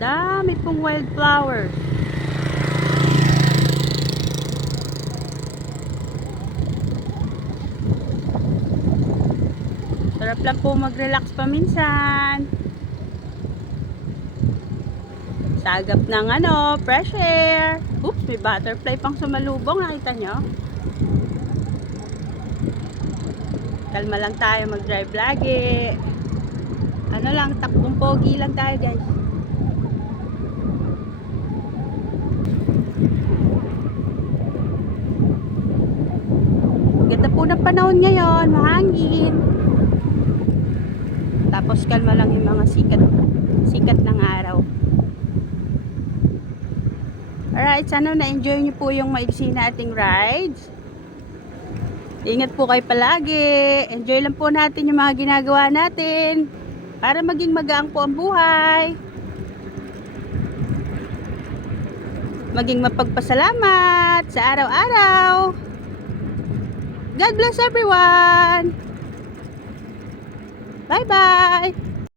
Dami pong wildflower. Sarap lang po mag-relax paminsan. Sagap ng fresh air. Oops, may butterfly pang sumalubong. Nakita nyo? Kalma lang tayo mag-drive lagi. Takbong pogi lang tayo, guys. Ganda po ng panahon ngayon, mahangin. Tapos kalma lang yung mga sikat ng araw. Alright, sana na-enjoy nyo po yung maiksi na ating rides. Ingat po kayo palagi. Enjoy lang po natin yung mga ginagawa natin para maging magaang po ang buhay. Maging mapagpasalamat sa araw-araw. God bless everyone. Bye-bye.